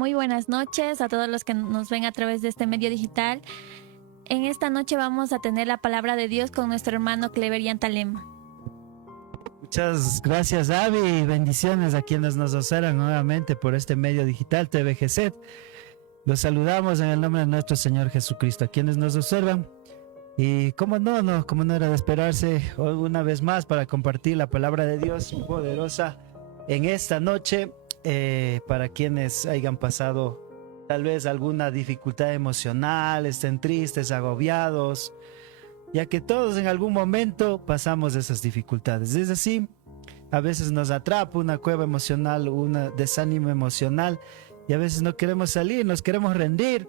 Muy buenas noches a todos los que nos ven a través de este medio digital. En esta noche vamos a tener la palabra de Dios con nuestro hermano Clever Yantalema. Muchas gracias, Avi. Bendiciones a quienes nos observan nuevamente por este medio digital TVGZ. Los saludamos en el nombre de nuestro Señor Jesucristo, a quienes nos observan. Y como no era de esperarse, hoy una vez más para compartir la palabra de Dios poderosa en esta noche, para quienes hayan pasado tal vez alguna dificultad emocional, estén tristes, agobiados, ya que todos en algún momento pasamos esas dificultades. Es así, a veces nos atrapa una cueva emocional, un desánimo emocional, y a veces no queremos salir, nos queremos rendir,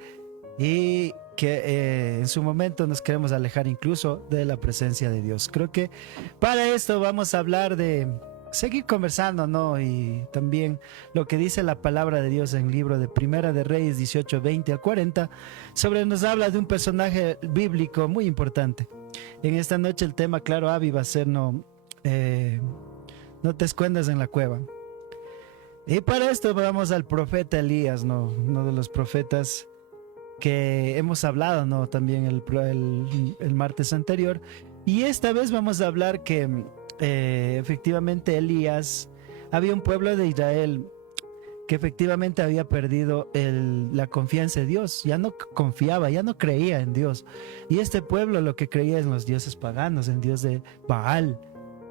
y que en su momento nos queremos alejar incluso de la presencia de Dios. Creo que para esto vamos a hablar de seguir conversando, ¿no? Y también lo que dice la palabra de Dios en el libro de Primera de Reyes 18, 20 al 40, nos habla de un personaje bíblico muy importante. En esta noche el tema, claro, Avi, va a ser no te escondas en la cueva. Y para esto vamos al profeta Elías, ¿no? Uno de los profetas que hemos hablado, ¿no? También el martes anterior. Y esta vez vamos a hablar que efectivamente Elías, había un pueblo de Israel que efectivamente había perdido la confianza en Dios, ya no confiaba, ya no creía en Dios, y este pueblo lo que creía en los dioses paganos, en Dios de Baal.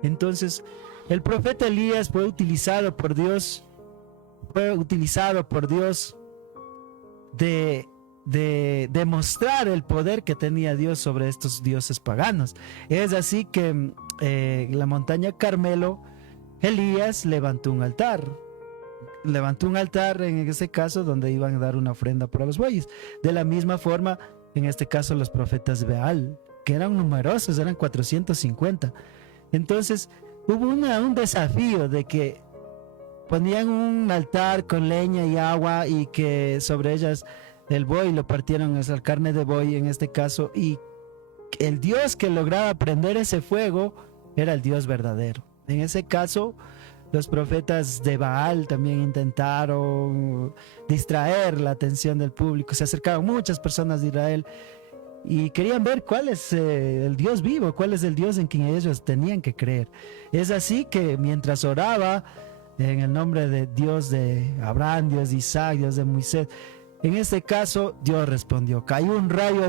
Entonces el profeta Elías fue utilizado por Dios de demostrar el poder que tenía Dios sobre estos dioses paganos. Es así que en la montaña Carmelo, Elías levantó un altar en ese caso donde iban a dar una ofrenda para los bueyes. De la misma forma, en este caso los profetas de Baal, que eran numerosos, eran 450. Entonces hubo un desafío de que ponían un altar con leña y agua, y que sobre ellas el buey lo partieron, esa carne de buey en este caso, y el Dios que lograba prender ese fuego era el Dios verdadero. En ese caso, los profetas de Baal también intentaron distraer la atención del público. Se acercaron muchas personas de Israel y querían ver cuál es el Dios vivo, cuál es el Dios en quien ellos tenían que creer. Es así que mientras oraba en el nombre de Dios de Abraham, Dios de Isaac, Dios de Moisés, en este caso Dios respondió. Cayó un rayo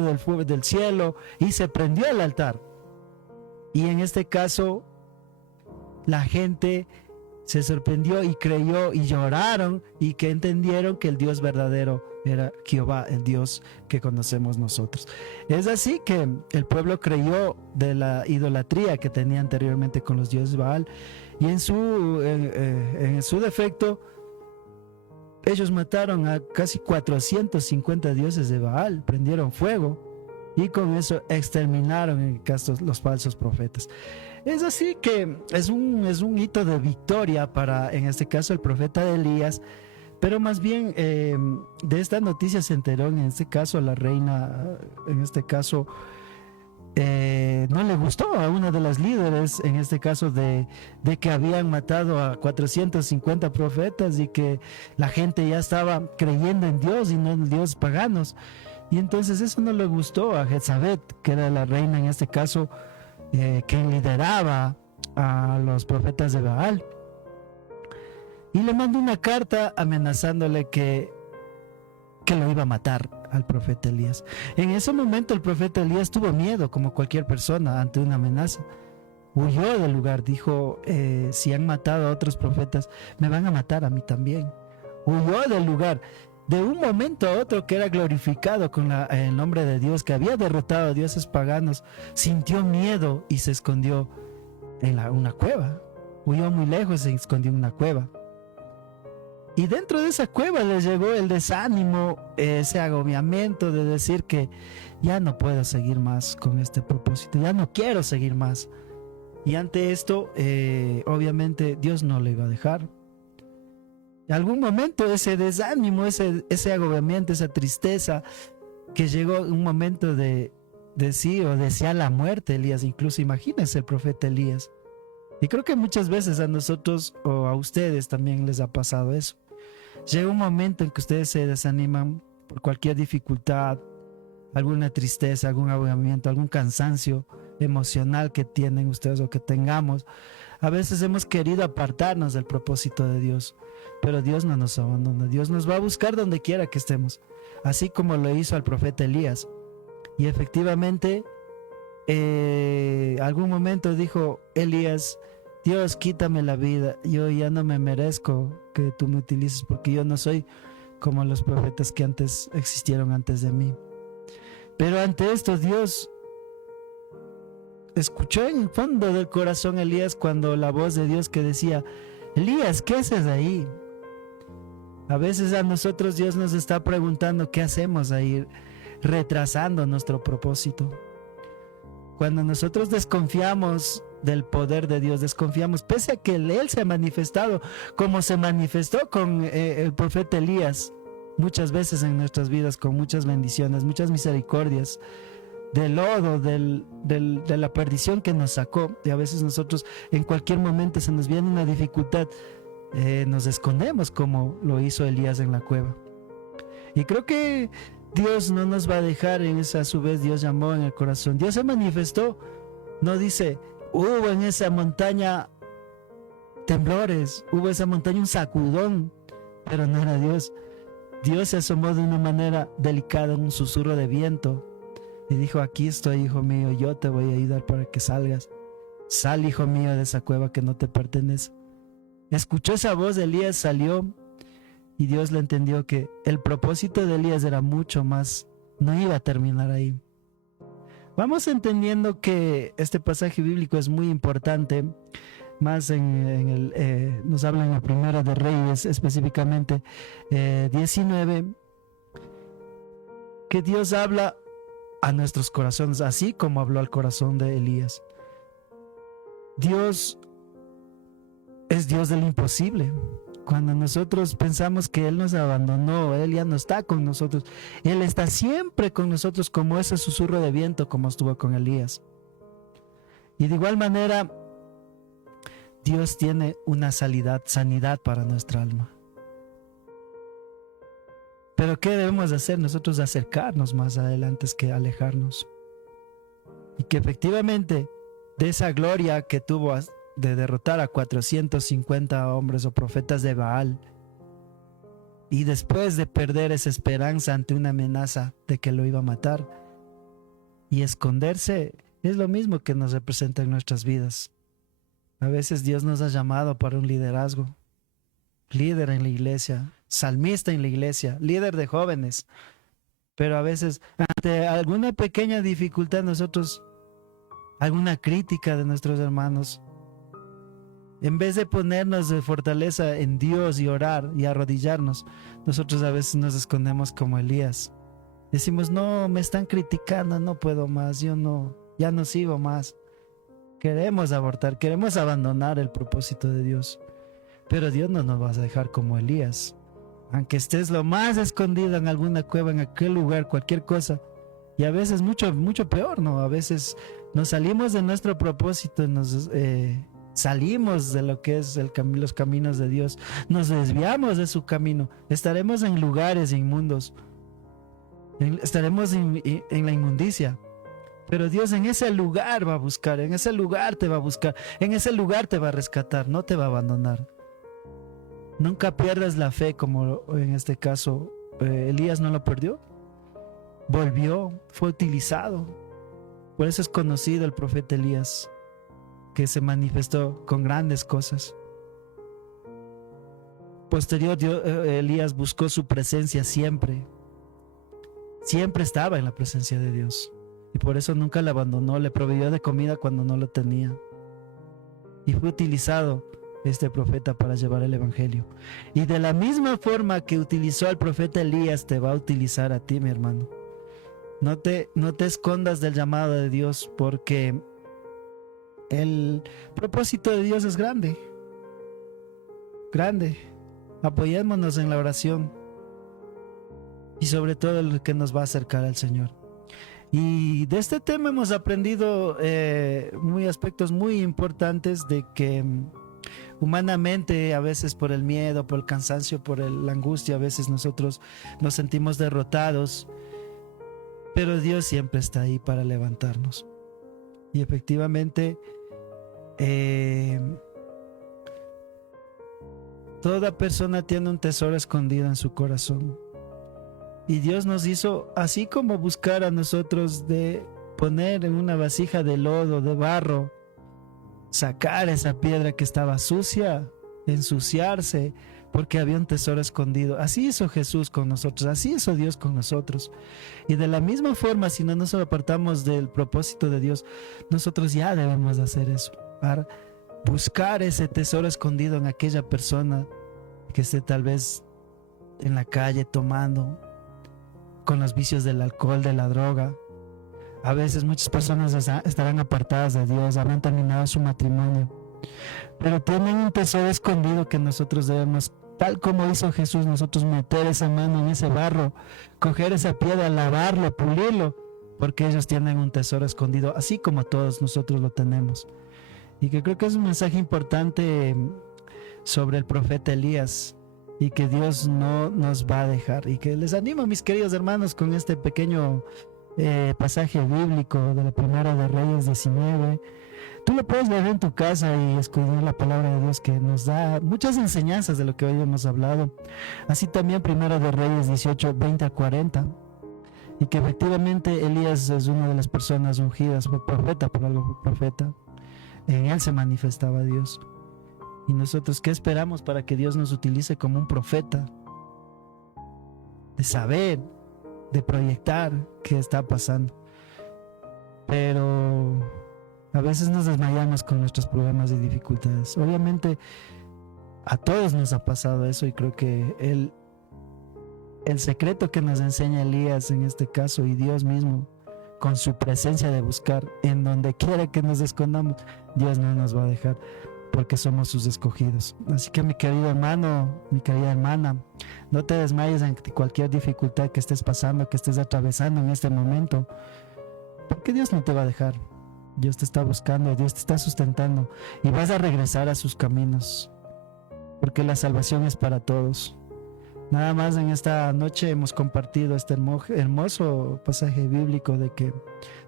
del cielo y se prendió el altar. Y en este caso la gente se sorprendió y creyó y lloraron, y que entendieron que el Dios verdadero era Jehová, el Dios que conocemos nosotros. Es así que el pueblo creyó de la idolatría que tenía anteriormente con los dioses Baal, y en su defecto ellos mataron a casi 450 dioses de Baal, prendieron fuego, y con eso exterminaron en el caso los falsos profetas. Es así que es un hito de victoria para, en este caso, el profeta de Elías. Pero más bien de esta noticia se enteró, en este caso, la reina, en este caso, no le gustó a una de las líderes, en este caso, de que habían matado a 450 profetas, y que la gente ya estaba creyendo en Dios y no en dioses paganos. Y entonces eso no le gustó a Jezabel, que era la reina en este caso, que lideraba a los profetas de Baal, y le mandó una carta amenazándole que lo iba a matar al profeta Elías. En ese momento el profeta Elías tuvo miedo, como cualquier persona, ante una amenaza. Huyó del lugar, dijo, si han matado a otros profetas, me van a matar a mí también. Huyó del lugar. De un momento a otro, que era glorificado con el nombre de Dios, que había derrotado a dioses paganos, sintió miedo y se escondió en una cueva. Huyó muy lejos y se escondió en una cueva. Y dentro de esa cueva le llegó el desánimo, ese agobiamiento de decir que ya no puedo seguir más con este propósito, ya no quiero seguir más. Y ante esto, obviamente Dios no le iba a dejar. En algún momento ese desánimo, ese agobiamiento, esa tristeza, que llegó un momento de sí, o desear la muerte, Elías. Incluso imagínense el profeta Elías. Y creo que muchas veces a nosotros o a ustedes también les ha pasado eso. Llega un momento en que ustedes se desaniman por cualquier dificultad, alguna tristeza, algún agotamiento, algún cansancio emocional que tienen ustedes o que tengamos. A veces hemos querido apartarnos del propósito de Dios, pero Dios no nos abandona. Dios nos va a buscar donde quiera que estemos, así como lo hizo al profeta Elías. Y efectivamente, algún momento dijo Elías: Dios, quítame la vida, yo ya no me merezco que tú me utilices, porque yo no soy como los profetas que antes existieron antes de mí. Pero ante esto Dios escuchó en el fondo del corazón a Elías cuando la voz de Dios que decía: Elías, ¿qué haces ahí? A veces a nosotros Dios nos está preguntando qué hacemos ahí, retrasando nuestro propósito. Cuando nosotros desconfiamos del poder de Dios, desconfiamos, pese a que Él se ha manifestado como se manifestó con el profeta Elías, muchas veces en nuestras vidas, con muchas bendiciones, muchas misericordias, del lodo, de la perdición que nos sacó. Y a veces nosotros en cualquier momento se nos viene una dificultad, nos escondemos como lo hizo Elías en la cueva. Y creo que Dios no nos va a dejar en esa, a su vez Dios llamó en el corazón. Dios se manifestó, no dice, hubo en esa montaña temblores, hubo en esa montaña un sacudón, pero no era Dios. Dios se asomó de una manera delicada, en un susurro de viento, y dijo: aquí estoy, hijo mío, yo te voy a ayudar para que salgas. Sal, hijo mío, de esa cueva que no te pertenece. Escuchó esa voz de Elías, salió, y Dios le entendió que el propósito de Elías era mucho más, no iba a terminar ahí. Vamos entendiendo que este pasaje bíblico es muy importante, más nos habla en la Primera de Reyes, específicamente 19, que Dios habla a nuestros corazones, así como habló al corazón de Elías. Dios es Dios del imposible. Cuando nosotros pensamos que Él nos abandonó, Él ya no está con nosotros. Él está siempre con nosotros, como ese susurro de viento, como estuvo con Elías. Y de igual manera, Dios tiene una sanidad para nuestra alma. Pero ¿qué debemos hacer nosotros? Acercarnos más adelante que alejarnos. Y que efectivamente, de esa gloria que tuvo de derrotar a 450 hombres o profetas de Baal, y después de perder esa esperanza ante una amenaza de que lo iba a matar y esconderse, es lo mismo que nos representa en nuestras vidas. A veces Dios nos ha llamado para un liderazgo, líder en la iglesia, salmista en la iglesia, líder de jóvenes, pero a veces ante alguna pequeña dificultad nosotros, alguna crítica de nuestros hermanos, en vez de ponernos de fortaleza en Dios y orar y arrodillarnos, nosotros a veces nos escondemos como Elías. Decimos: no, me están criticando, no puedo más, ya no sigo más. Queremos abortar, queremos abandonar el propósito de Dios. Pero Dios no nos va a dejar como Elías. Aunque estés lo más escondido en alguna cueva, en aquel lugar, cualquier cosa. Y a veces mucho, mucho peor, ¿no? A veces nos salimos de nuestro propósito, salimos de lo que es los caminos de Dios, nos desviamos de su camino, estaremos en lugares inmundos, estaremos en la inmundicia, pero Dios en ese lugar va a buscar, en ese lugar te va a buscar, en ese lugar te va a rescatar, no te va a abandonar. Nunca pierdas la fe, como en este caso Elías no lo perdió, volvió, fue utilizado. Por eso es conocido el profeta Elías, que se manifestó con grandes cosas. Posterior, Elías buscó su presencia siempre. Siempre estaba en la presencia de Dios. Y por eso nunca le abandonó, le proveyó de comida cuando no lo tenía. Y fue utilizado este profeta para llevar el evangelio. Y de la misma forma que utilizó al profeta Elías, te va a utilizar a ti, mi hermano. No te escondas del llamado de Dios, porque el propósito de Dios es grande. Grande. Apoyémonos en la oración. Y sobre todo el que nos va a acercar al Señor. Y de este tema hemos aprendido aspectos muy importantes, de que humanamente, a veces por el miedo, por el cansancio, por la angustia, a veces nosotros nos sentimos derrotados, pero Dios siempre está ahí para levantarnos. Y efectivamente, toda persona tiene un tesoro escondido en su corazón. Y Dios nos hizo así como buscar a nosotros de poner en una vasija de lodo, de barro, sacar esa piedra que estaba sucia, ensuciarse, porque había un tesoro escondido. Así hizo Jesús con nosotros, así hizo Dios con nosotros. Y de la misma forma, si no nos apartamos del propósito de Dios, nosotros ya debemos hacer eso, para buscar ese tesoro escondido en aquella persona que esté tal vez en la calle tomando, con los vicios del alcohol, de la droga. A veces muchas personas estarán apartadas de Dios, habrán terminado su matrimonio, pero tienen un tesoro escondido que nosotros debemos, tal como hizo Jesús, nosotros meter esa mano en ese barro, coger esa piedra, lavarlo, pulirlo, porque ellos tienen un tesoro escondido, así como todos nosotros lo tenemos. Y que creo que es un mensaje importante sobre el profeta Elías, y que Dios no nos va a dejar. Y que les animo, mis queridos hermanos, con este pequeño pasaje bíblico de la Primera de Reyes 19. Tú lo puedes leer en tu casa y escudriñar la palabra de Dios, que nos da muchas enseñanzas de lo que hoy hemos hablado. Así también Primera de Reyes 18, 20 a 40. Y que efectivamente Elías es una de las personas ungidas por profeta, por algo profeta. En él se manifestaba Dios. ¿Y nosotros qué esperamos para que Dios nos utilice como un profeta? De saber, de proyectar qué está pasando. Pero a veces nos desmayamos con nuestros problemas y dificultades. Obviamente a todos nos ha pasado eso, y creo que el secreto que nos enseña Elías en este caso, y Dios mismo, con su presencia de buscar en donde quiera que nos escondamos, Dios no nos va a dejar, porque somos sus escogidos. Así que, mi querido hermano, mi querida hermana, no te desmayes ante cualquier dificultad que estés pasando, que estés atravesando en este momento, porque Dios no te va a dejar. Dios te está buscando, Dios te está sustentando, y vas a regresar a sus caminos, porque la salvación es para todos. Nada más en esta noche hemos compartido este hermoso pasaje bíblico de que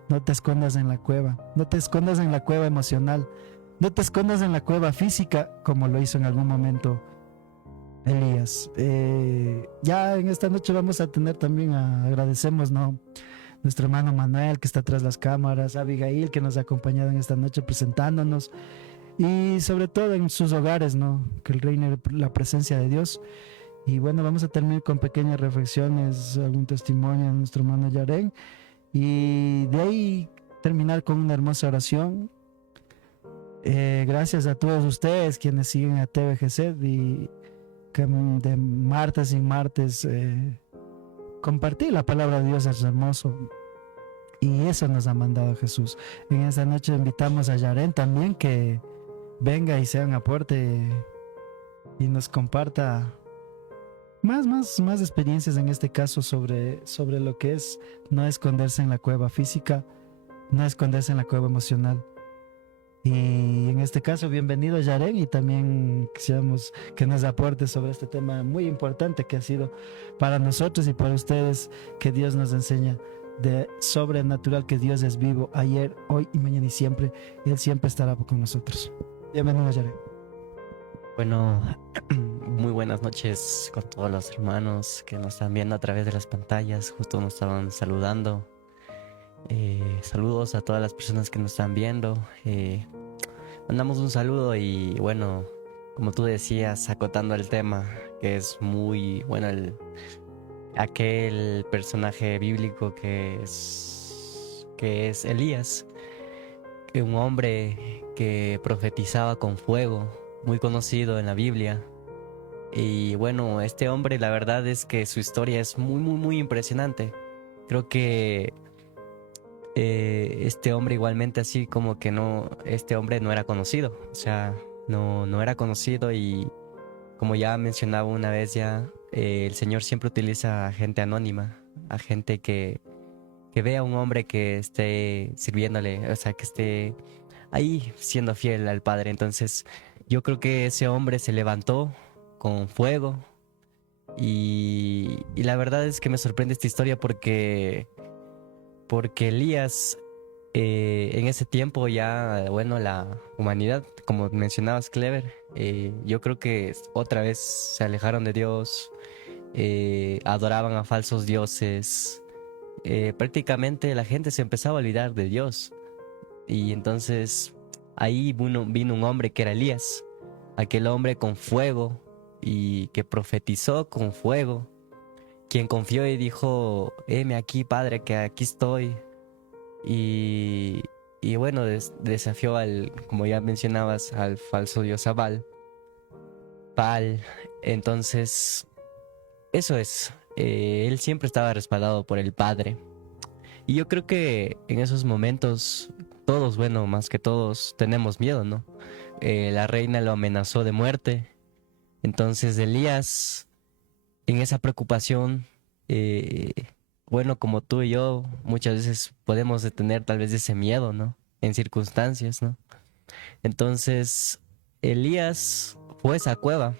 no te escondas en la cueva, no te escondas en la cueva emocional, no te escondas en la cueva física, como lo hizo en algún momento Elías. Ya en esta noche vamos a tener también, agradecemos, ¿no?, nuestro hermano Manuel, que está tras las cámaras, Abigail, que nos ha acompañado en esta noche presentándonos, y sobre todo en sus hogares, ¿no?, que reine la presencia de Dios. Y bueno, vamos a terminar con pequeñas reflexiones, algún testimonio de nuestro hermano Yaren, y de ahí terminar con una hermosa oración. Gracias a todos ustedes quienes siguen a TVGC, y que de martes y martes compartir la palabra de Dios es hermoso, y eso nos ha mandado Jesús. En esta noche invitamos a Yaren también, que venga y sea un aporte y nos comparta más experiencias, en este caso sobre lo que es no esconderse en la cueva física, no esconderse en la cueva emocional. Y en este caso, bienvenido Yaren, y también quisiéramos que nos aporte sobre este tema muy importante que ha sido para nosotros y para ustedes, que Dios nos enseña de sobrenatural, que Dios es vivo ayer, hoy y mañana y siempre, y Él siempre estará con nosotros. Bienvenido Yaren. Bueno, muy buenas noches con todos los hermanos que nos están viendo a través de las pantallas. Justo nos estaban saludando. Saludos a todas las personas que nos están viendo. Mandamos un saludo, y bueno, como tú decías, acotando el tema, que es muy bueno, aquel personaje bíblico que es Elías, un hombre que profetizaba con fuego, muy conocido en la Biblia. Y bueno, este hombre, la verdad es que su historia es muy impresionante. Creo que este hombre igualmente, así como que este hombre no era conocido, o sea, no era conocido, y como ya mencionaba una vez ya, el Señor siempre utiliza a gente anónima, a gente que vea a un hombre que esté sirviéndole, o sea, que esté ahí siendo fiel al Padre. Entonces, yo creo que ese hombre se levantó con fuego y la verdad es que me sorprende esta historia porque Elías en ese tiempo ya, bueno, la humanidad, como mencionabas, Clever, yo creo que otra vez se alejaron de Dios, adoraban a falsos dioses, prácticamente la gente se empezaba a olvidar de Dios. Y entonces ahí vino un hombre que era Elías, aquel hombre con fuego y que profetizó con fuego, quien confió y dijo, heme aquí, Padre, que aquí estoy. Y bueno, desafió como ya mencionabas, al falso dios Baal. Entonces, eso es, él siempre estaba respaldado por el Padre. Y yo creo que en esos momentos, todos, bueno, más que todos, tenemos miedo, ¿no? La reina lo amenazó de muerte. Entonces Elías, en esa preocupación, bueno, como tú y yo, muchas veces podemos tener tal vez ese miedo, ¿no? En circunstancias, ¿no? Entonces, Elías fue a esa cueva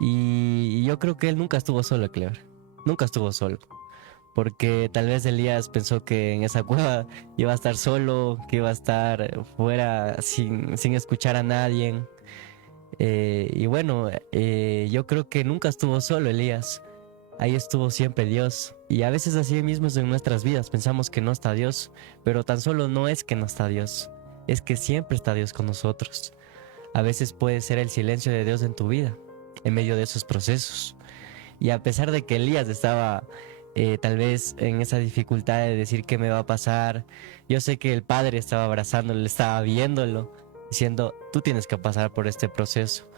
y yo creo que él nunca estuvo solo, Clever. Nunca estuvo solo. Porque tal vez Elías pensó que en esa cueva iba a estar solo, que iba a estar fuera sin escuchar a nadie. Y bueno, yo creo que nunca estuvo solo Elías. Ahí estuvo siempre Dios. Y a veces así mismo es en nuestras vidas. Pensamos que no está Dios, pero tan solo no es que no está Dios. Es que siempre está Dios con nosotros. A veces puede ser el silencio de Dios en tu vida, en medio de esos procesos. Y a pesar de que Elías estaba tal vez en esa dificultad de decir qué me va a pasar, yo sé que el Padre estaba abrazándolo, estaba viéndolo, diciendo, tú tienes que pasar por este proceso.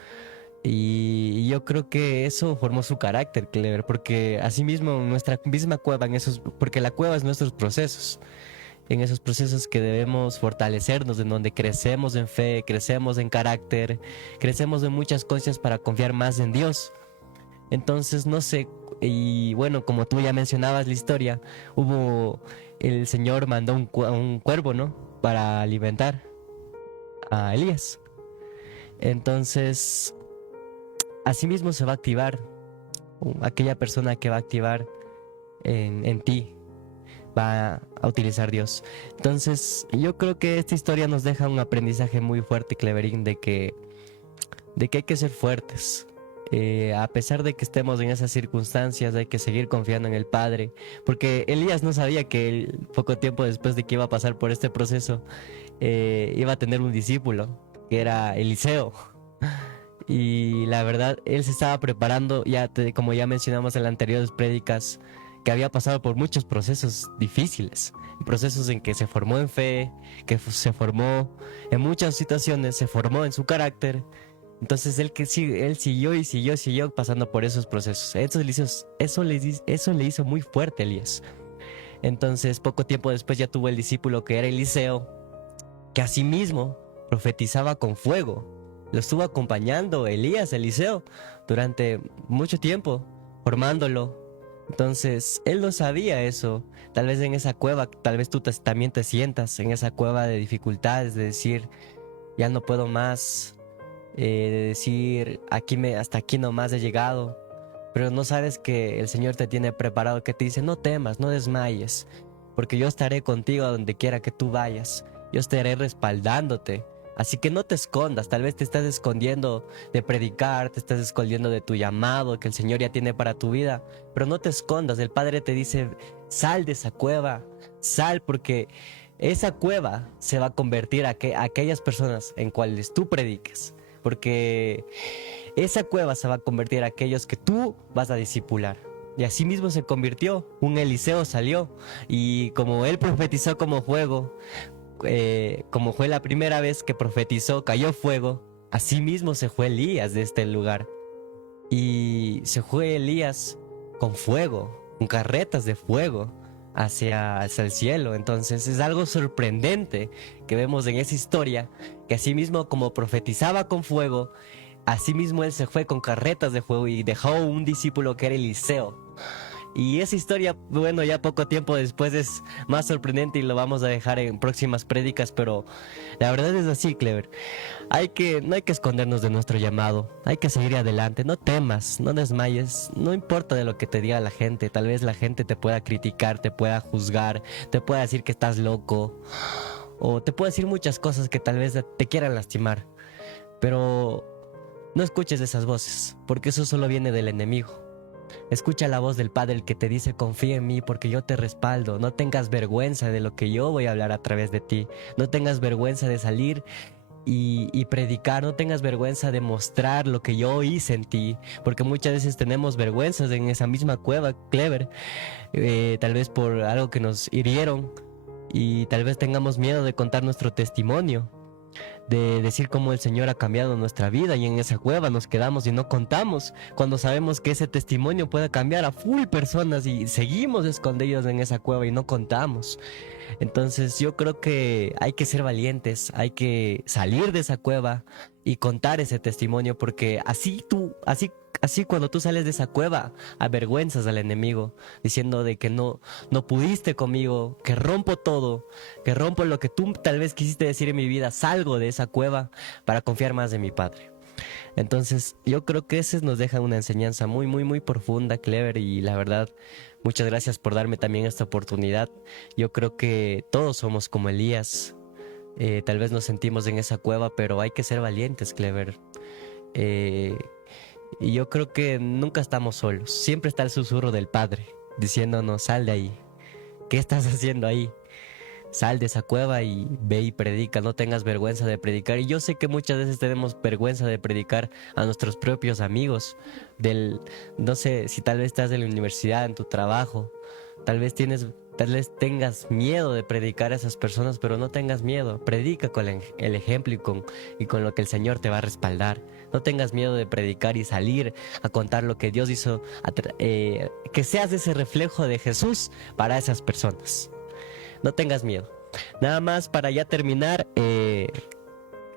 Y yo creo que eso formó su carácter, Clever, porque asimismo nuestra misma cueva, porque la cueva es nuestros procesos, en esos procesos que debemos fortalecernos, en donde crecemos en fe, crecemos en carácter, crecemos en muchas cosas para confiar más en Dios. Entonces, no sé, y bueno, como tú ya mencionabas la historia, el Señor mandó un cuervo, ¿no? Para alimentar a Elías. Entonces, asimismo se va a activar, aquella persona que va a activar en ti, va a utilizar Dios. Entonces, yo creo que esta historia nos deja un aprendizaje muy fuerte, Cleverín, de que hay que ser fuertes. A pesar de que estemos en esas circunstancias, hay que seguir confiando en el Padre, porque Elías no sabía que él, poco tiempo después de que iba a pasar por este proceso, iba a tener un discípulo, que era Eliseo. Y la verdad, él se estaba preparando, como ya mencionamos en las anteriores prédicas, que había pasado por muchos procesos difíciles, procesos en que se formó en fe, que se formó en muchas situaciones, se formó en su carácter. Entonces él siguió pasando por esos procesos. Eso le hizo muy fuerte a Elías. Entonces poco tiempo después ya tuvo el discípulo que era Eliseo, que asimismo profetizaba con fuego. Lo estuvo acompañando Eliseo, durante mucho tiempo, formándolo. Entonces él no sabía eso. Tal vez en esa cueva, tal vez tú también te sientas en esa cueva de dificultades, de decir, ya no puedo más. De decir, hasta aquí nomás he llegado, pero no sabes que el Señor te tiene preparado, que te dice, no temas, no desmayes, porque yo estaré contigo a donde quiera que tú vayas, yo estaré respaldándote, así que no te escondas. Tal vez te estás escondiendo de predicar, te estás escondiendo de tu llamado que el Señor ya tiene para tu vida, pero no te escondas. El Padre te dice, sal de esa cueva, sal, porque esa cueva se va a convertir a aquellas personas en cuales tú prediques. Porque esa cueva se va a convertir en aquellos que tú vas a discipular. Y así mismo se convirtió. Un Eliseo salió. Y como él profetizó como fuego, como fue la primera vez que profetizó, cayó fuego, así mismo se fue Elías de este lugar. Y se fue Elías con fuego, con carretas de fuego hacia el cielo. Entonces es algo sorprendente que vemos en esa historia, que así mismo como profetizaba con fuego, así mismo él se fue con carretas de fuego y dejó un discípulo que era Eliseo. Y esa historia, bueno, ya poco tiempo después es más sorprendente y lo vamos a dejar en próximas prédicas, pero la verdad es así, Clever. No hay que escondernos de nuestro llamado, hay que seguir adelante, no temas, no desmayes, no importa de lo que te diga la gente, tal vez la gente te pueda criticar, te pueda juzgar, te pueda decir que estás loco, o te pueda decir muchas cosas que tal vez te quieran lastimar, pero no escuches esas voces, porque eso solo viene del enemigo. Escucha la voz del Padre, el que te dice: confía en mí porque yo te respaldo. No tengas vergüenza de lo que yo voy a hablar a través de ti. No tengas vergüenza de salir y predicar. No tengas vergüenza de mostrar lo que yo hice en ti, porque muchas veces tenemos vergüenzas en esa misma cueva, Clever, tal vez por algo que nos hirieron, y tal vez tengamos miedo de contar nuestro testimonio, de decir cómo el Señor ha cambiado nuestra vida, y en esa cueva nos quedamos y no contamos, cuando sabemos que ese testimonio puede cambiar a full personas y seguimos escondidos en esa cueva y no contamos. Entonces yo creo que hay que ser valientes, hay que salir de esa cueva y contar ese testimonio, porque así cuando tú sales de esa cueva, avergüenzas al enemigo, diciendo de que no pudiste conmigo, que rompo todo, que rompo lo que tú tal vez quisiste decir en mi vida, salgo de esa cueva para confiar más en mi Padre. Entonces yo creo que ese nos deja una enseñanza muy, muy, muy profunda, Clever, y la verdad, muchas gracias por darme también esta oportunidad. Yo creo que todos somos como Elías. Tal vez nos sentimos en esa cueva, pero hay que ser valientes, Clever. Y yo creo que nunca estamos solos. Siempre está el susurro del Padre diciéndonos: sal de ahí. ¿Qué estás haciendo ahí? Sal de esa cueva y ve y predica. No tengas vergüenza de predicar. Y yo sé que muchas veces tenemos vergüenza de predicar a nuestros propios amigos. No sé si tal vez estás en la universidad, en tu trabajo. Tal vez tengas miedo de predicar a esas personas, pero no tengas miedo. Predica con el ejemplo y con lo que el Señor te va a respaldar. No tengas miedo de predicar y salir a contar lo que Dios hizo, que seas ese reflejo de Jesús para esas personas. No tengas miedo. Nada más para ya terminar,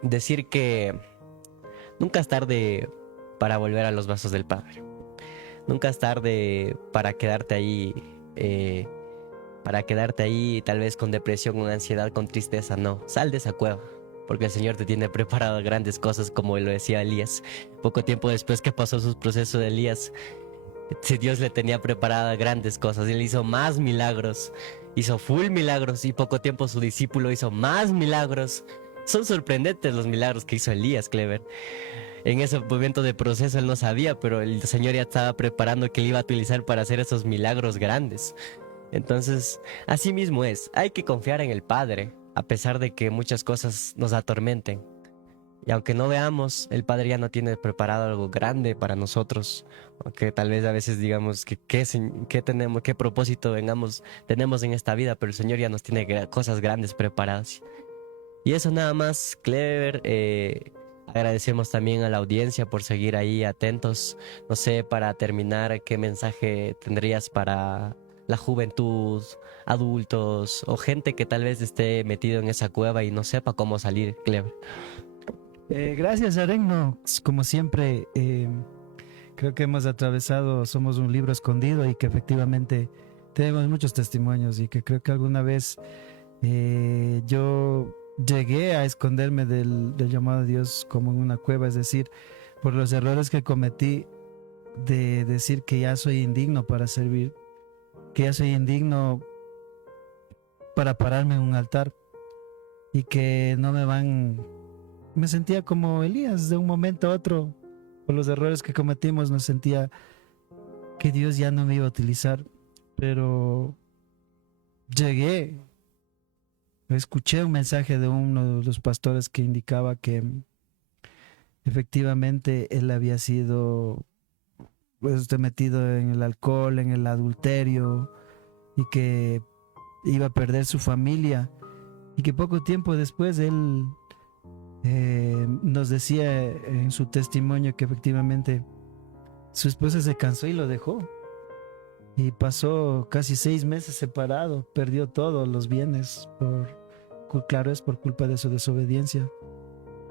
decir que nunca es tarde para volver a los brazos del Padre. Nunca es tarde para quedarte ahí, tal vez con depresión, con ansiedad, con tristeza. No, sal de esa cueva, porque el Señor te tiene preparado grandes cosas, como lo decía Elías. Poco tiempo después que pasó su proceso de Elías, si Dios le tenía preparada grandes cosas, Él hizo más milagros, hizo full milagros, y poco tiempo su discípulo hizo más milagros. Son sorprendentes los milagros que hizo Elías, Clever. En ese momento de proceso él no sabía, pero el Señor ya estaba preparando que él iba a utilizar para hacer esos milagros grandes. Entonces, así mismo es, hay que confiar en el Padre, a pesar de que muchas cosas nos atormenten. Y aunque no veamos, el Padre ya no tiene preparado algo grande para nosotros, aunque tal vez a veces digamos que qué propósito tenemos en esta vida, pero el Señor ya nos tiene cosas grandes preparadas. Y eso nada más, Clever. Agradecemos también a la audiencia por seguir ahí atentos. No sé, para terminar, ¿qué mensaje tendrías para la juventud, adultos o gente que tal vez esté metido en esa cueva y no sepa cómo salir, Clever? Gracias, Arenno. Como siempre, creo que hemos atravesado, somos un libro escondido, y que efectivamente tenemos muchos testimonios, y que creo que alguna vez yo llegué a esconderme del llamado de Dios como en una cueva, es decir, por los errores que cometí de decir que ya soy indigno para servir, que ya soy indigno para pararme en un altar, y que no me sentía como Elías. De un momento a otro, por los errores que cometimos, nos sentía que Dios ya no me iba a utilizar. Pero escuché un mensaje de uno de los pastores que indicaba que efectivamente él había sido metido en el alcohol, en el adulterio, y que iba a perder su familia, y que poco tiempo después él nos decía en su testimonio que efectivamente su esposa se cansó y lo dejó, y pasó casi 6 meses separado, perdió todos los bienes, claro, es por culpa de su desobediencia.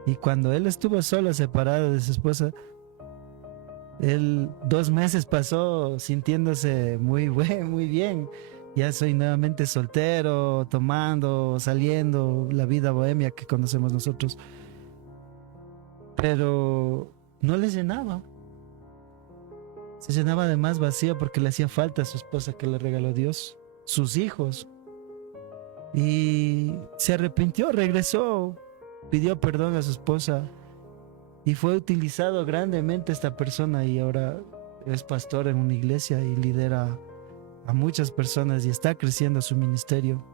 Y cuando él estuvo solo, separado de su esposa, Él 2 meses pasó sintiéndose muy muy bien. Ya soy nuevamente soltero, tomando, saliendo, la vida bohemia que conocemos nosotros. Pero no le llenaba. Se llenaba de más vacío porque le hacía falta a su esposa que le regaló Dios, sus hijos. Y se arrepintió, regresó, pidió perdón a su esposa y fue utilizado grandemente esta persona, y ahora es pastor en una iglesia y lidera a muchas personas y está creciendo su ministerio.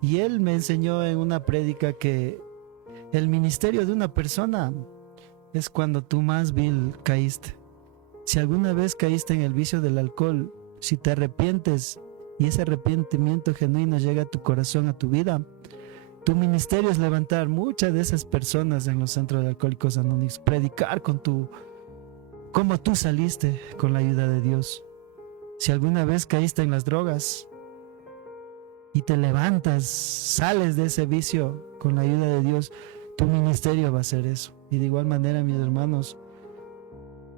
Y él me enseñó en una prédica que el ministerio de una persona es cuando tú más vil caíste. Si alguna vez caíste en el vicio del alcohol, si te arrepientes y ese arrepentimiento genuino llega a tu corazón, a tu vida, tu ministerio es levantar muchas de esas personas en los centros de Alcohólicos Anónimos, predicar cómo tú saliste con la ayuda de Dios. Si alguna vez caíste en las drogas y te levantas, sales de ese vicio con la ayuda de Dios, tu ministerio va a ser eso. Y de igual manera, mis hermanos,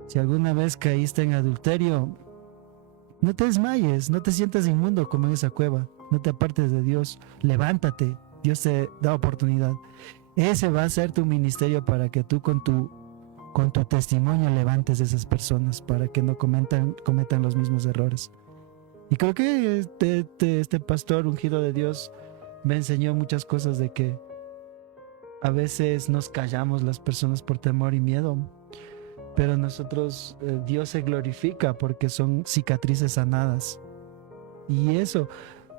si alguna vez caíste en adulterio, no te desmayes, no te sientas inmundo como en esa cueva, no te apartes de Dios, levántate, Dios te da oportunidad. Ese va a ser tu ministerio para que tú con tu testimonio levantes a esas personas para que no cometan los mismos errores. Y creo que este pastor ungido de Dios me enseñó muchas cosas, de que a veces nos callamos las personas por temor y miedo, pero nosotros, Dios se glorifica porque son cicatrices sanadas. Y eso,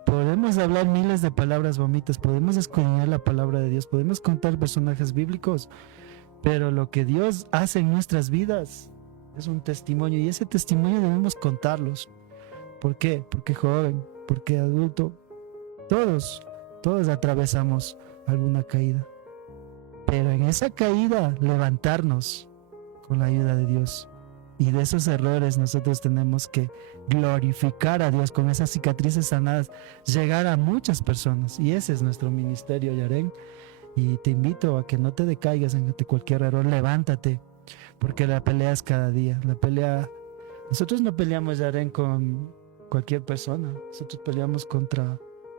podemos hablar miles de palabras bonitas, podemos escudriñar la palabra de Dios, podemos contar personajes bíblicos, pero lo que Dios hace en nuestras vidas es un testimonio, y ese testimonio debemos contarlos. ¿Por qué? Porque joven, porque adulto, todos atravesamos alguna caída, pero en esa caída levantarnos con la ayuda de Dios, y de esos errores nosotros tenemos que glorificar a Dios con esas cicatrices sanadas, llegar a muchas personas, y ese es nuestro ministerio, Yaren. Y te invito a que no te decaigas ante cualquier error, levántate, porque la pelea es cada día. Nosotros no peleamos, Yaren, con cualquier persona, nosotros peleamos contra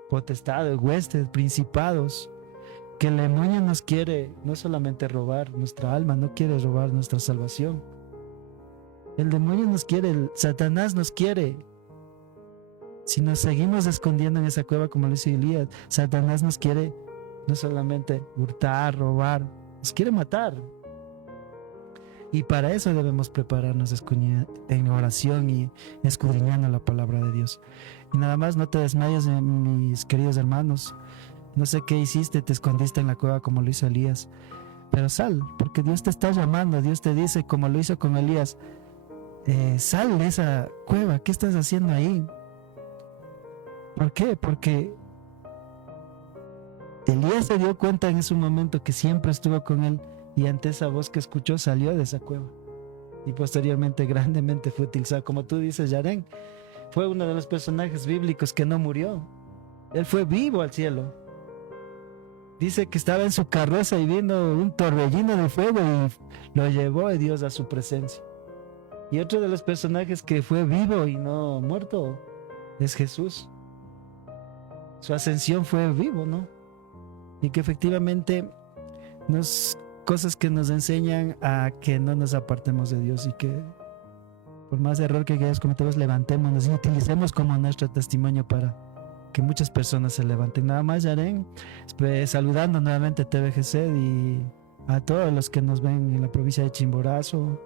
potestades, huestes, principados, que el demonio nos quiere no solamente robar nuestra alma, no quiere robar nuestra salvación. El demonio nos quiere, Satanás nos quiere. Si nos seguimos escondiendo en esa cueva como lo hizo Elías, Satanás nos quiere no solamente hurtar, robar, nos quiere matar. Y para eso debemos prepararnos en oración y escudriñando la palabra de Dios. Y nada más, no te desmayes, mis queridos hermanos. No sé qué hiciste, te escondiste en la cueva como lo hizo Elías, pero sal, porque Dios te está llamando. Dios te dice, como lo hizo con Elías, sal de esa cueva. ¿Qué estás haciendo ahí? ¿Por qué? Porque Elías se dio cuenta en ese momento que siempre estuvo con él, y ante esa voz que escuchó salió de esa cueva, y posteriormente grandemente fue utilizado. Como tú dices, Yaren, fue uno de los personajes bíblicos que no murió. Él fue vivo al cielo. Dice que estaba en su carroza y vino un torbellino de fuego y lo llevó a Dios a su presencia. Y otro de los personajes que fue vivo y no muerto es Jesús. Su ascensión fue vivo, ¿no? Y que efectivamente cosas que nos enseñan a que no nos apartemos de Dios, y que por más error que hayamos cometido, levantémonos y utilicemos como nuestro testimonio para que muchas personas se levanten. Nada más, Yaren, saludando nuevamente a TVGC y a todos los que nos ven en la provincia de Chimborazo.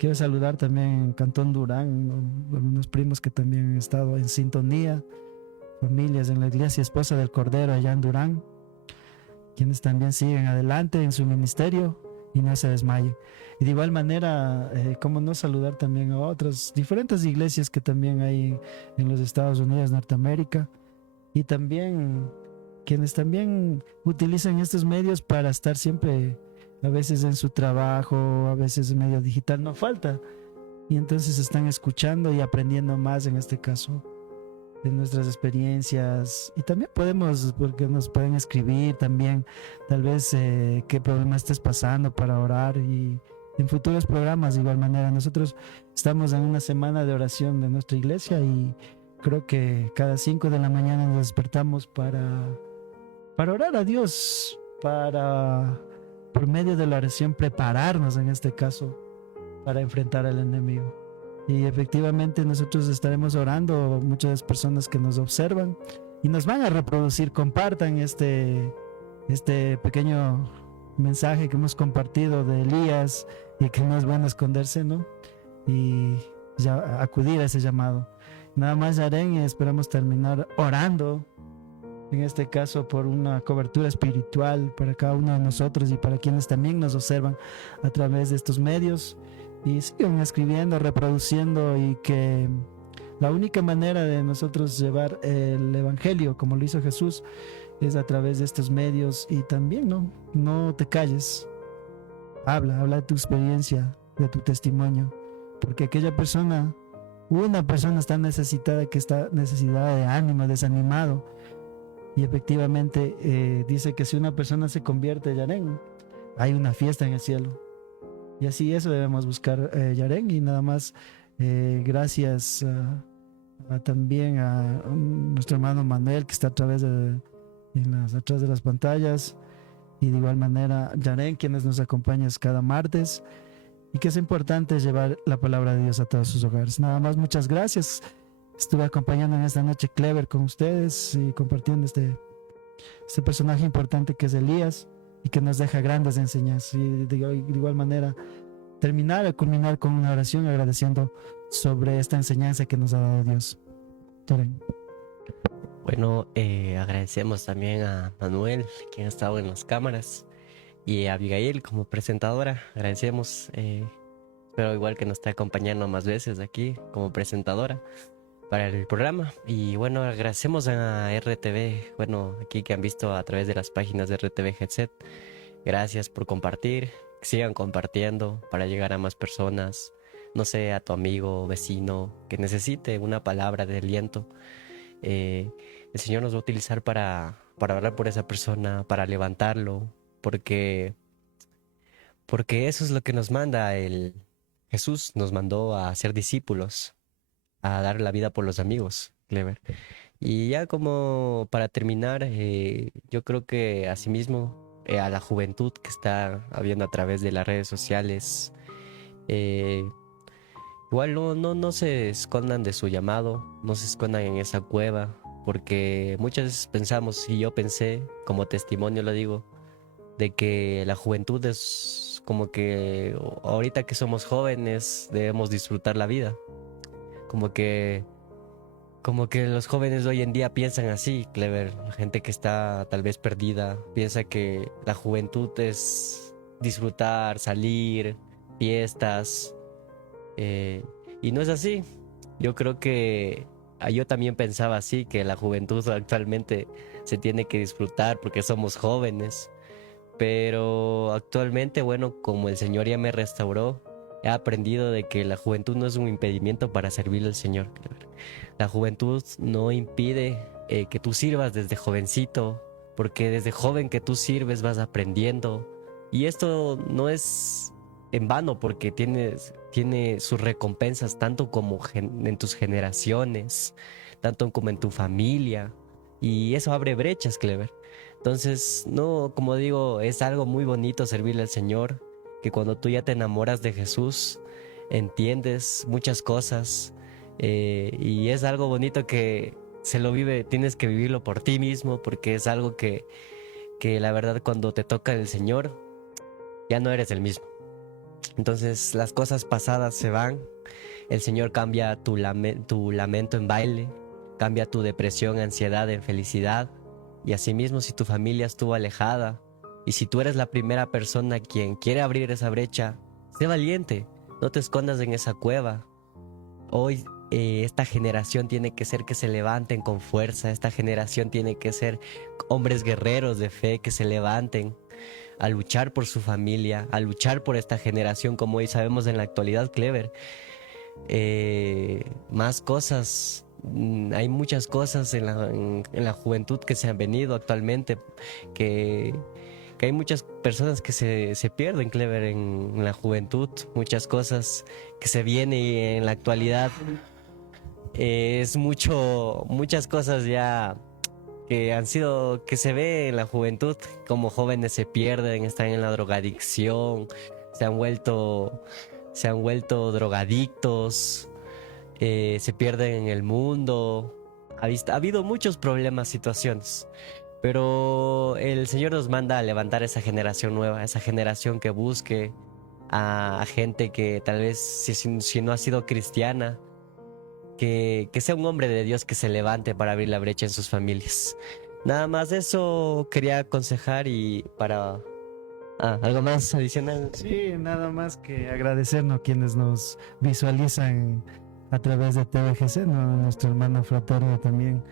Quiero saludar también en Cantón Durán, algunos primos que también han estado en sintonía, familias en la iglesia Esposa del Cordero allá en Durán, quienes también siguen adelante en su ministerio y no se desmayen. Y de igual manera, cómo no saludar también a otras diferentes iglesias que también hay en los Estados Unidos, Norteamérica, y también quienes también utilizan estos medios para estar siempre, a veces en su trabajo, a veces en medio digital, no falta, y entonces están escuchando y aprendiendo más, en este caso, de nuestras experiencias. Y también porque nos pueden escribir también, tal vez qué problema estés pasando, para orar y en futuros programas. De igual manera, nosotros estamos en una semana de oración de nuestra iglesia y creo que cada 5 de la mañana nos despertamos para orar a Dios, para, por medio de la oración, prepararnos en este caso para enfrentar al enemigo. Y efectivamente nosotros estaremos orando, muchas personas que nos observan y nos van a reproducir, compartan este pequeño mensaje que hemos compartido de Elías y que no es bueno esconderse, ¿no? Y ya acudir a ese llamado. Nada más, Yaren, y esperamos terminar orando, en este caso por una cobertura espiritual para cada uno de nosotros y para quienes también nos observan a través de estos medios. Y sigan escribiendo, reproduciendo, y que la única manera de nosotros llevar el evangelio como lo hizo Jesús es a través de estos medios. Y también no te calles, habla de tu experiencia, de tu testimonio, porque una persona está necesitada, que está necesitada de ánimo, desanimado, y efectivamente dice que si una persona se convierte, Yaren, hay una fiesta en el cielo. Y así eso debemos buscar, Yaren. Y nada más, gracias también a nuestro hermano Manuel, que está atrás de las pantallas, y de igual manera Yaren, quienes nos acompañan cada martes, y que es importante llevar la palabra de Dios a todos sus hogares. Nada más, muchas gracias. Estuve acompañando en esta noche Clever con ustedes y compartiendo este personaje importante que es Elías, y que nos deja grandes enseñanzas. Y de igual manera culminar con una oración agradeciendo sobre esta enseñanza que nos ha dado Dios. Yaren. Bueno, agradecemos también a Manuel, quien ha estado en las cámaras, y a Abigail como presentadora. Agradecemos, espero igual que nos esté acompañando más veces aquí como presentadora para el programa. Y bueno, agradecemos a RTV, bueno, aquí que han visto a través de las páginas de RTV Headset. Gracias por compartir, que sigan compartiendo para llegar a más personas, no sé, a tu amigo o vecino que necesite una palabra de aliento. El Señor nos va a utilizar para orar por esa persona, para levantarlo, porque eso es lo que nos manda Jesús. Nos mandó a ser discípulos, a dar la vida por los amigos, Clever. Y ya como para terminar, yo creo que asimismo a la juventud que está habiendo a través de las redes sociales, igual no se escondan de su llamado, no se escondan en esa cueva, porque muchas veces pensamos, y yo pensé, como testimonio lo digo, de que la juventud es como que ahorita que somos jóvenes debemos disfrutar la vida. Como que los jóvenes de hoy en día piensan así, Clever. La gente que está tal vez perdida piensa que la juventud es disfrutar, salir, fiestas, y no es así. Yo creo que yo también pensaba así, que la juventud actualmente se tiene que disfrutar porque somos jóvenes. Pero actualmente, bueno, como el Señor ya me restauró, he aprendido de que la juventud no es un impedimento para servirle al Señor. La juventud no impide que tú sirvas desde jovencito, porque desde joven que tú sirves vas aprendiendo. Y esto no es en vano, porque tiene sus recompensas tanto como en tus generaciones, tanto como en tu familia. Y eso abre brechas, Clever. Entonces, no, como digo, es algo muy bonito servirle al Señor, que cuando tú ya te enamoras de Jesús, entiendes muchas cosas, y es algo bonito que se lo vive, tienes que vivirlo por ti mismo, porque es algo que la verdad cuando te toca el Señor, ya no eres el mismo. Entonces las cosas pasadas se van, el Señor cambia tu lamento en baile, cambia tu depresión, ansiedad en felicidad. Y asimismo, si tu familia estuvo alejada, y si tú eres la primera persona quien quiere abrir esa brecha, sé valiente, no te escondas en esa cueva. Hoy esta generación tiene que ser que se levanten con fuerza, esta generación tiene que ser hombres guerreros de fe que se levanten a luchar por su familia, a luchar por esta generación, como hoy sabemos en la actualidad, Clever. Más cosas. Hay muchas cosas en la juventud que se han venido actualmente que que hay muchas personas que se pierden, Clever, en la juventud, muchas cosas que se vienen en la actualidad. Muchas cosas ya que se ve en la juventud, como jóvenes se pierden, están en la drogadicción, se han vuelto, se han vuelto drogadictos, se pierden en el mundo. Ha habido muchos problemas, situaciones, pero el Señor nos manda a levantar esa generación nueva, esa generación que busque a gente que tal vez, si no ha sido cristiana, que sea un hombre de Dios que se levante para abrir la brecha en sus familias. Nada más de eso quería aconsejar y para... ¿algo más adicional? Sí, nada más que agradecernos a quienes nos visualizan a través de TVGC, ¿no? Nuestro hermano fraterno también,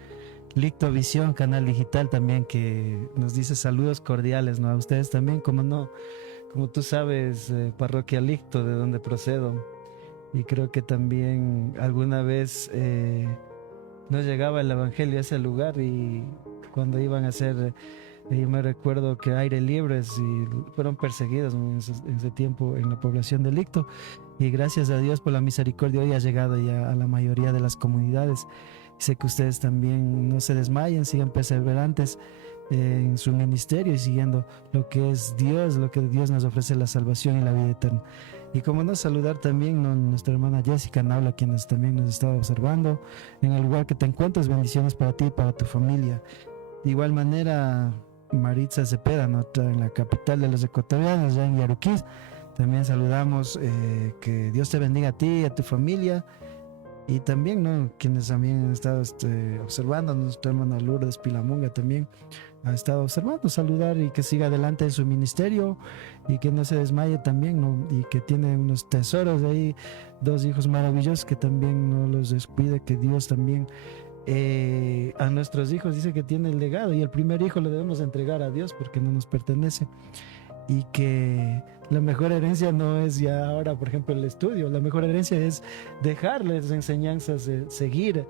Licto Visión, canal digital también, que nos dice saludos cordiales, ¿no? A ustedes también, como no, como tú sabes, Parroquia Licto, de donde procedo. Y creo que también alguna vez no llegaba el evangelio a ese lugar, y cuando iban a hacer, yo me recuerdo que aire libres, y fueron perseguidos en ese tiempo en la población de Licto, y gracias a Dios por la misericordia hoy ha llegado ya a la mayoría de las comunidades. Sé que ustedes también no se desmayen, sigan perseverantes en su ministerio y siguiendo lo que es Dios, lo que Dios nos ofrece, la salvación y la vida eterna. Y como no, saludar también, ¿no?, nuestra hermana Jessica Naula, quienes también nos está observando en el lugar que te encuentras. Bendiciones para ti y para tu familia. De igual manera, Maritza Cepeda, ¿no?, en la capital de los ecuatorianos, ya en Yaruquís. También saludamos, que Dios te bendiga a ti y a tu familia. Y también, ¿no?, quienes también han estado observando, nuestra hermana Lourdes Pilamonga también ha estado observando, saludar, y que siga adelante en su ministerio y que no se desmaye también, ¿no?, y que tiene unos tesoros ahí, 2 hijos maravillosos, que también no los descuide, que Dios también a nuestros hijos dice que tiene el legado, y el primer hijo lo debemos entregar a Dios porque no nos pertenece. Y que la mejor herencia no es ya ahora, por ejemplo, el estudio. La mejor herencia es dejarles enseñanzas, seguir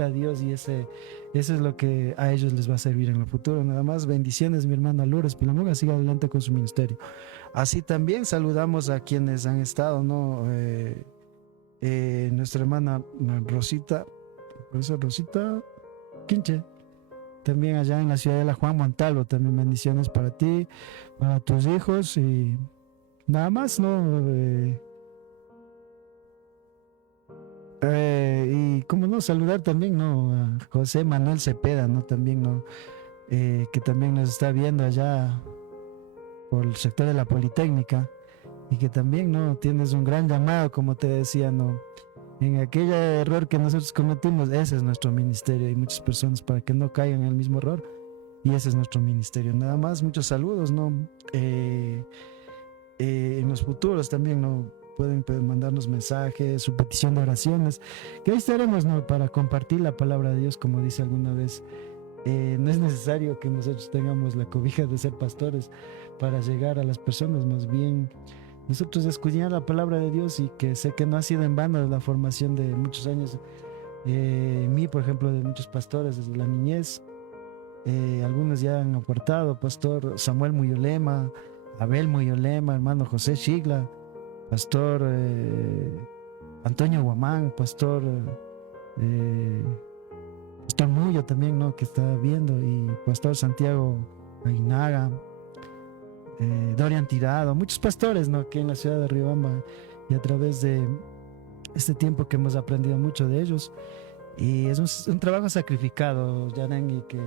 a Dios, y eso es lo que a ellos les va a servir en el futuro. Nada más, bendiciones, mi hermana Lourdes Pilamonga, siga adelante con su ministerio. Así también saludamos a quienes han estado, ¿no? Nuestra hermana Rosita, profesor Rosita Quinche, también allá en la ciudad de la Juan Montalvo. También bendiciones para ti, para tus hijos, y nada más, ¿no? Y cómo no, saludar también, ¿no?, a José Manuel Cepeda, ¿no?, también, ¿no?, que también nos está viendo allá por el sector de la Politécnica, y que también, ¿no?, tienes un gran llamado, como te decía, ¿no?, en aquel error que nosotros cometimos. Ese es nuestro ministerio, y muchas personas para que no caigan en el mismo error, y ese es nuestro ministerio. Nada más, muchos saludos, ¿no? En los futuros también, ¿no?, pueden mandarnos mensajes, su petición de oraciones, que ahí estaremos, ¿no?, para compartir la palabra de Dios, como dice alguna vez. No es necesario que nosotros tengamos la cobija de ser pastores para llegar a las personas, más bien nosotros escudriñar la palabra de Dios, y que sé que no ha sido en vano la formación de muchos años, mí, por ejemplo, de muchos pastores desde la niñez. Algunos ya han aportado: pastor Samuel Muyolema, Abel Muyolema, hermano José Chigla, pastor Antonio Guamán, pastor Muyo también, ¿no?, que está viendo, y pastor Santiago Aguinaga, Dorian Tirado, muchos pastores, ¿no?, que en la ciudad de Riobamba, y a través de este tiempo que hemos aprendido mucho de ellos. Y es un trabajo sacrificado, Yaren, y que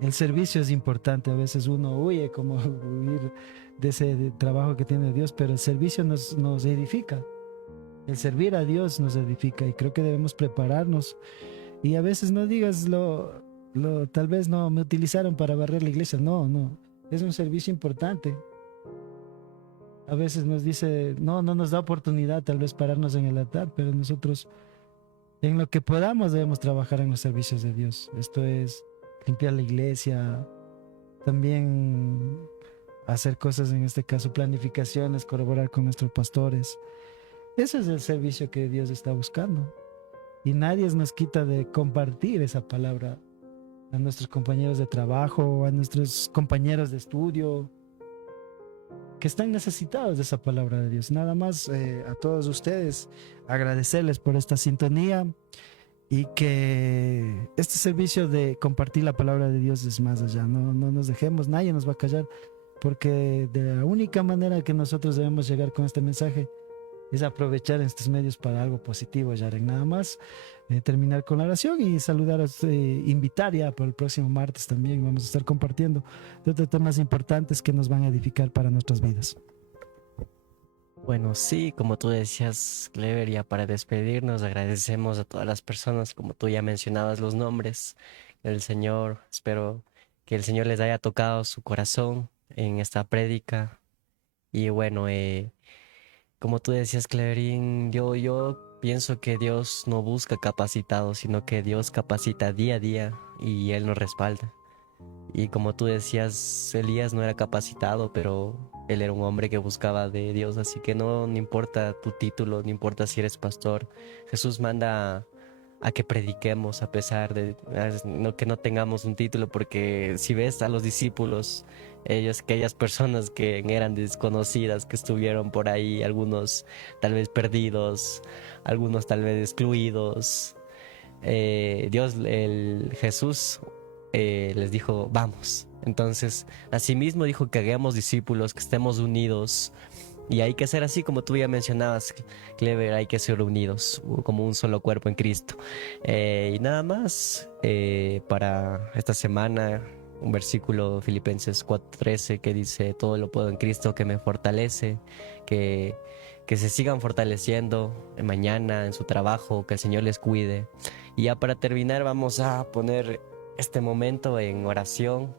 el servicio es importante. A veces uno huye, como huir de ese trabajo que tiene Dios, pero el servicio nos edifica. El servir a Dios nos edifica, y creo que debemos prepararnos. Y a veces no digas tal vez no me utilizaron para barrer la iglesia. No, es un servicio importante. A veces nos dice, no nos da oportunidad tal vez pararnos en el altar, pero nosotros en lo que podamos debemos trabajar en los servicios de Dios. Esto es limpiar la iglesia, también hacer cosas, en este caso planificaciones, colaborar con nuestros pastores. Ese es el servicio que Dios está buscando, y nadie nos quita de compartir esa palabra a nuestros compañeros de trabajo, a nuestros compañeros de estudio, que están necesitados de esa palabra de Dios. Nada más a todos ustedes agradecerles por esta sintonía y que este servicio de compartir la palabra de Dios es más allá. No nos dejemos, nadie nos va a callar, porque de la única manera que nosotros debemos llegar con este mensaje es aprovechar estos medios para algo positivo, Yaren. Nada más terminar con la oración y saludar, invitar ya para el próximo martes también. Vamos a estar compartiendo de otros temas importantes que nos van a edificar para nuestras vidas. Bueno, sí, como tú decías, Clever, ya para despedirnos, agradecemos a todas las personas, como tú ya mencionabas los nombres del Señor. Espero que el Señor les haya tocado su corazón en esta prédica. Y bueno, como tú decías, Cleverín, yo pienso que Dios no busca capacitados, sino que Dios capacita día a día y Él nos respalda. Y como tú decías, Elías no era capacitado, pero él era un hombre que buscaba de Dios, así que no importa tu título, no importa si eres pastor. Jesús manda a que prediquemos a pesar de que no tengamos un título, porque si ves a los discípulos, aquellas personas que eran desconocidas, que estuvieron por ahí, algunos tal vez perdidos, algunos tal vez excluidos, Jesús les dijo, vamos. Entonces, asimismo dijo que hagamos discípulos, que estemos unidos. Y hay que ser así, como tú ya mencionabas, Clever, hay que ser unidos, como un solo cuerpo en Cristo. Y nada más, para esta semana, un versículo, Filipenses 4:13, que dice, todo lo puedo en Cristo que me fortalece, que se sigan fortaleciendo mañana en su trabajo, que el Señor les cuide. Y ya para terminar, vamos a poner este momento en oración.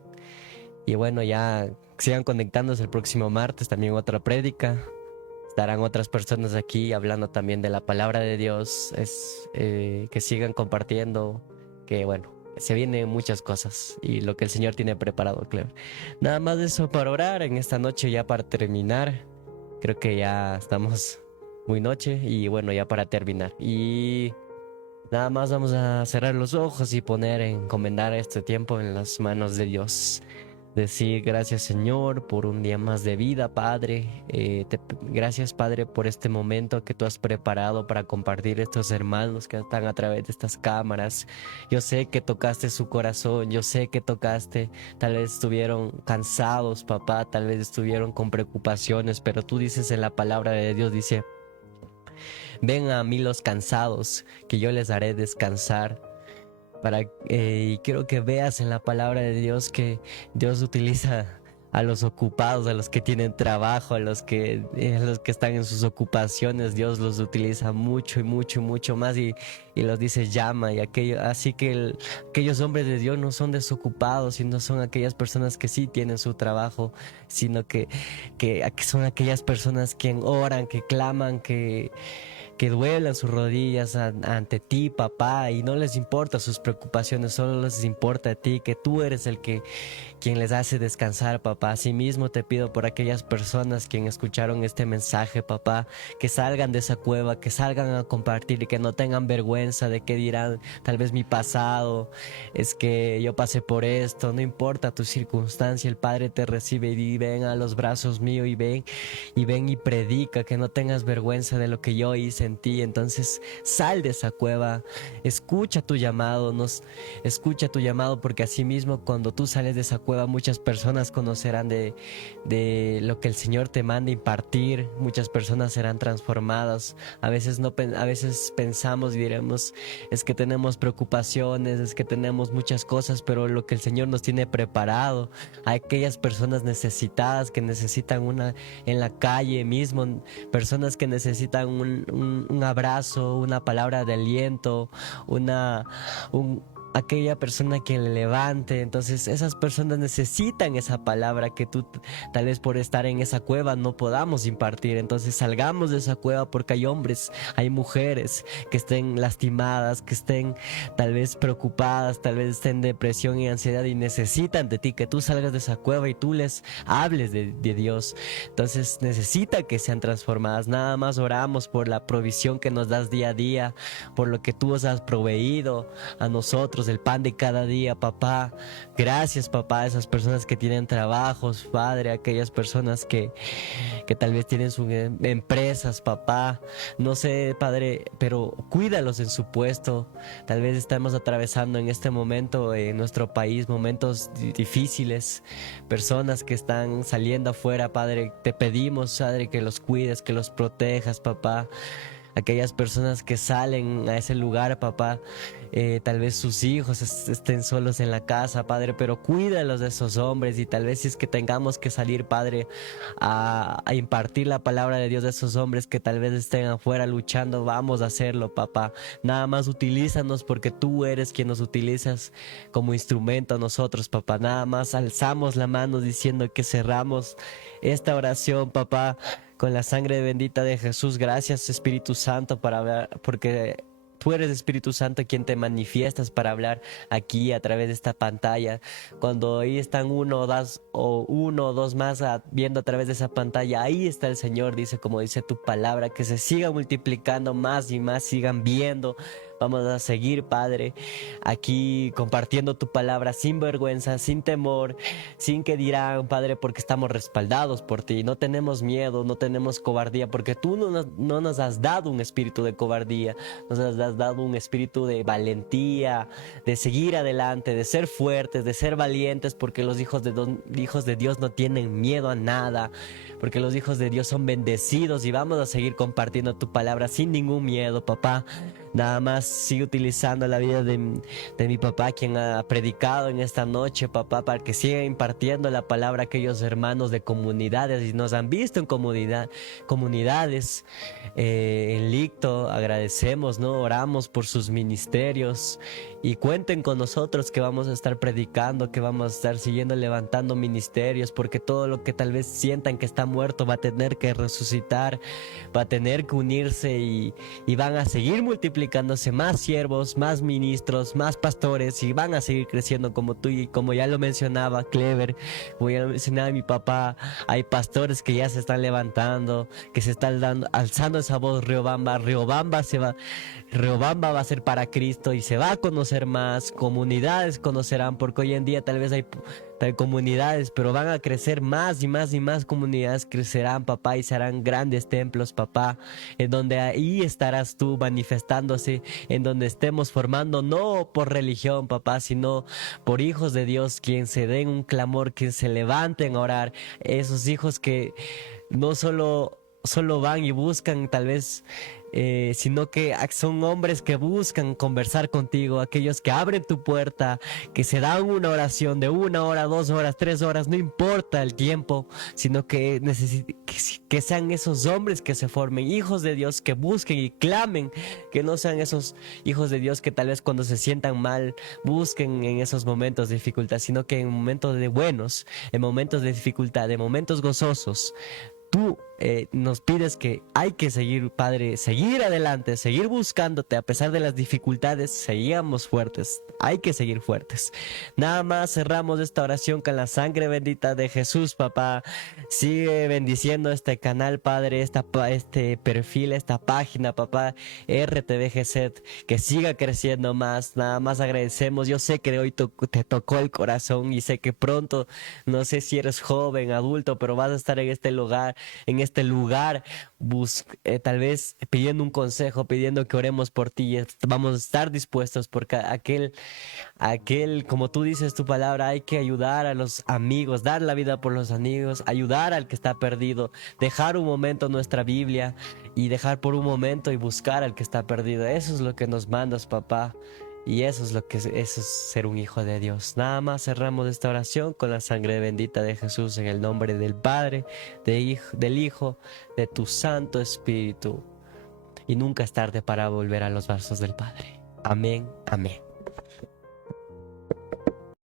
Y bueno, ya sigan conectándose el próximo martes, también otra prédica. Estarán otras personas aquí hablando también de la palabra de Dios. Que sigan compartiendo, que bueno, se vienen muchas cosas y lo que el Señor tiene preparado, Clever. Nada más de eso para orar en esta noche, ya para terminar. Creo que ya estamos muy noche y bueno, ya para terminar. Y nada más vamos a cerrar los ojos y encomendar este tiempo en las manos de Dios. Decir gracias, Señor, por un día más de vida, Padre. Gracias, Padre, por este momento que tú has preparado para compartir estos hermanos que están a través de estas cámaras. Yo sé que tocaste su corazón, yo sé que tocaste, tal vez estuvieron cansados, papá, tal vez estuvieron con preocupaciones, pero tú dices en la palabra de Dios, dice, ven a mí los cansados, que yo les haré descansar. Y quiero que veas en la palabra de Dios que Dios utiliza a los ocupados, a los que tienen trabajo, a los que están en sus ocupaciones. Dios los utiliza mucho y mucho y mucho más y los dice llama. Así que aquellos hombres de Dios no son desocupados, sino son aquellas personas que sí tienen su trabajo, sino que son aquellas personas que oran, que claman, que duelan sus rodillas ante ti, papá, y no les importa sus preocupaciones, solo les importa a ti, que tú eres quien les hace descansar, papá. Asimismo te pido por aquellas personas que escucharon este mensaje, papá, que salgan de esa cueva, que salgan a compartir y que no tengan vergüenza de que dirán, tal vez mi pasado, es que yo pasé por esto, no importa tu circunstancia, el Padre te recibe y ven a los brazos míos y ven y predica, que no tengas vergüenza de lo que yo hice en ti. Entonces sal de esa cueva, escucha tu llamado, porque así mismo cuando tú sales de esa cueva muchas personas conocerán de lo que el Señor te manda impartir, muchas personas serán transformadas. A veces pensamos y diremos, es que tenemos preocupaciones, es que tenemos muchas cosas, pero lo que el Señor nos tiene preparado, a aquellas personas necesitadas que necesitan en la calle mismo, personas que necesitan un abrazo, una palabra de aliento, aquella persona que le levante. Entonces esas personas necesitan esa palabra que tú tal vez por estar en esa cueva no podamos impartir. Entonces salgamos de esa cueva, porque hay hombres, hay mujeres que estén lastimadas, que estén tal vez preocupadas, tal vez estén en depresión y ansiedad y necesitan de ti, que tú salgas de esa cueva y tú les hables de Dios. Entonces necesita que sean transformadas. Nada más oramos por la provisión que nos das día a día, por lo que tú nos has proveído a nosotros, nosotros el pan de cada día, papá. Gracias, papá, a esas personas que tienen trabajos, Padre, aquellas personas que tal vez tienen sus empresas, papá. No sé, Padre, pero cuídalos en su puesto. Tal vez estamos atravesando en este momento en nuestro país momentos difíciles, personas que están saliendo afuera, Padre. Te pedimos, Padre, que los cuides, que los protejas, papá. Aquellas personas que salen a ese lugar, papá, tal vez sus hijos estén solos en la casa, Padre, pero cuídalos de esos hombres, y tal vez si es que tengamos que salir, Padre, a impartir la palabra de Dios a esos hombres que tal vez estén afuera luchando, vamos a hacerlo, papá. Nada más utilízanos, porque tú eres quien nos utilizas como instrumento a nosotros, papá. Nada más alzamos la mano diciendo que cerramos esta oración, papá, con la sangre bendita de Jesús. Gracias, Espíritu Santo, para hablar, porque tú eres, Espíritu Santo, quien te manifiestas para hablar aquí a través de esta pantalla. Cuando ahí están uno o dos más viendo a través de esa pantalla, ahí está el Señor, dice, como dice tu palabra, que se siga multiplicando más y más, sigan viendo. Vamos a seguir, Padre, aquí compartiendo tu palabra sin vergüenza, sin temor, sin que dirán, Padre, porque estamos respaldados por ti. No tenemos miedo, no tenemos cobardía, porque tú no nos has dado un espíritu de cobardía, nos has dado un espíritu de valentía, de seguir adelante, de ser fuertes, de ser valientes, porque los hijos de Dios no tienen miedo a nada, porque los hijos de Dios son bendecidos, y vamos a seguir compartiendo tu palabra sin ningún miedo, papá. Nada más sigue utilizando la vida de mi papá, quien ha predicado en esta noche, papá, para que siga impartiendo la palabra a aquellos hermanos de comunidades, y nos han visto en comunidades, en Licto. Agradecemos, ¿no? Oramos por sus ministerios, y cuenten con nosotros, que vamos a estar predicando, que vamos a estar siguiendo levantando ministerios, porque todo lo que tal vez sientan que está muerto va a tener que resucitar, va a tener que unirse, y van a seguir multiplicándose más siervos, más ministros, más pastores, y van a seguir creciendo como tú. Y como ya lo mencionaba Clever, como ya lo mencionaba mi papá, hay pastores que ya se están levantando, que se están alzando esa voz. Riobamba va a ser para Cristo, y se va a conocer más, comunidades conocerán, porque hoy en día tal vez hay comunidades, pero van a crecer más y más y más comunidades crecerán, papá, y serán grandes templos, papá, en donde ahí estarás tú manifestándose, en donde estemos formando, no por religión, papá, sino por hijos de Dios, quien se den un clamor, quien se levanten a orar, esos hijos que no solo van y buscan tal vez, sino que son hombres que buscan conversar contigo, aquellos que abren tu puerta, que se dan una oración de 1 hora, 2 horas, 3 horas, no importa el tiempo, sino que sean esos hombres que se formen, hijos de Dios, que busquen y clamen, que no sean esos hijos de Dios que tal vez cuando se sientan mal busquen en esos momentos de dificultad, sino que en momentos de buenos, en momentos de dificultad, en momentos gozosos, tú nos pides que hay que seguir, Padre, seguir adelante, seguir buscándote a pesar de las dificultades, seguimos fuertes, hay que seguir fuertes. Nada más cerramos esta oración con la sangre bendita de Jesús, papá. Sigue bendiciendo este canal, Padre, este perfil, esta página, papá, RTVGZ, que siga creciendo más. Nada más agradecemos. Yo sé que hoy te tocó el corazón, y sé que pronto, no sé si eres joven, adulto, pero vas a estar en este lugar, tal vez pidiendo un consejo, pidiendo que oremos por ti. Vamos a estar dispuestos, porque aquel, como tú dices tu palabra, hay que ayudar a los amigos, dar la vida por los amigos, ayudar al que está perdido, dejar un momento nuestra Biblia y dejar por un momento y buscar al que está perdido. Eso es lo que nos mandas, papá. Y eso es ser un hijo de Dios. Nada más cerramos esta oración con la sangre bendita de Jesús, en el nombre del Padre, del Hijo, de tu Santo Espíritu. Y nunca es tarde para volver a los brazos del Padre. Amén, amén.